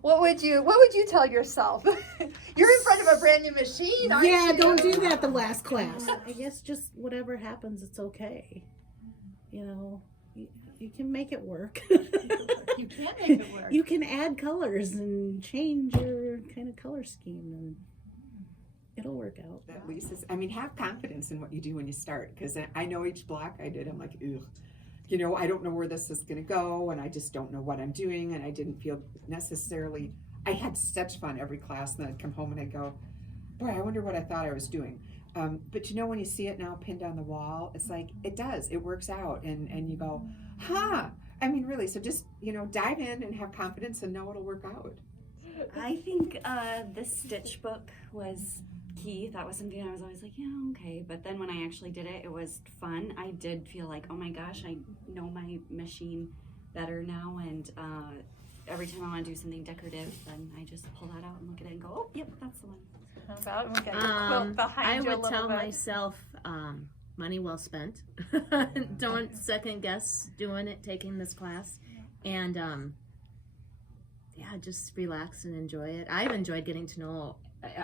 What would you tell yourself? You're in front of a brand new machine, aren't you? Yeah, don't do that the last class. I guess just whatever happens, it's okay. You know, you can make it work. You can make it work. You can add colors and change your kind of color scheme, and it'll work out. That Lisa's, I mean, have confidence in what you do when you start, because I know each block I did, I'm like, ugh. You know, I don't know where this is going to go, and I just don't know what I'm doing, and I didn't feel necessarily, I had such fun every class, and then I'd come home and I'd go, boy, I wonder what I thought I was doing. But you know, when you see it now pinned on the wall, it's like, it does, it works out, and you go, huh, I mean, really, so just, you know, dive in and have confidence and know it'll work out. I think the stitch book was key. That was something I was always like, yeah, okay. But then when I actually did it, it was fun. I did feel like, oh my gosh, I know my machine better now. And every time I want to do something decorative, then I just pull that out and look at it and go, oh, yep, that's the one. How about we got your quilt behind I you a would little tell bit. myself, money well spent. Don't second guess doing it, taking this class, and yeah, just relax and enjoy it. I've enjoyed getting to know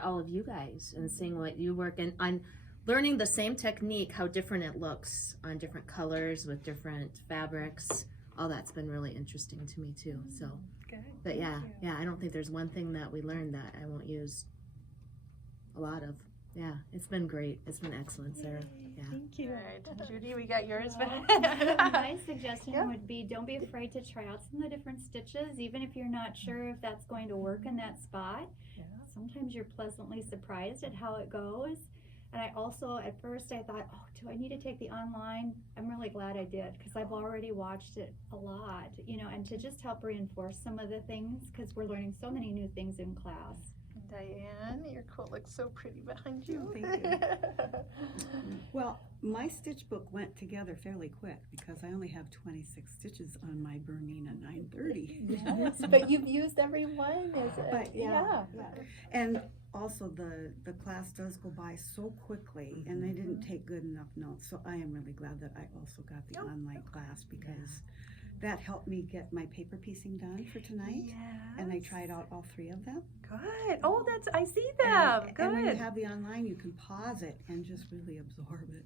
all of you guys and seeing what you work and on learning the same technique, how different it looks on different colors with different fabrics. All that's been really interesting to me too. So, Good. but yeah, I don't think there's one thing that we learned that I won't use a lot of. Yeah, it's been great. It's been excellent, Sarah. Yeah. Thank you. All right, Judy, we got yours. My suggestion Yeah. would be don't be afraid to try out some of the different stitches, even if you're not sure if that's going to work in that spot. Yeah. Sometimes you're pleasantly surprised at how it goes. And I also, at first, I thought, oh, do I need to take the online? I'm really glad I did, because I've already watched it a lot, you know, and to just help reinforce some of the things, because we're learning so many new things in class. Diane, your quilt looks so pretty behind you. Thank you. Well, my stitch book went together fairly quick because I only have 26 stitches on my Bernina 930. Yes, but you've used every one, is it? But yeah. And also the class does go by so quickly, and I didn't take good enough notes, so I am really glad that I also got the online class, because that helped me get my paper piecing done for tonight. And I tried out all 3 of them. Good. Oh, I see them. Good. And when you have the online, you can pause it and just really absorb it.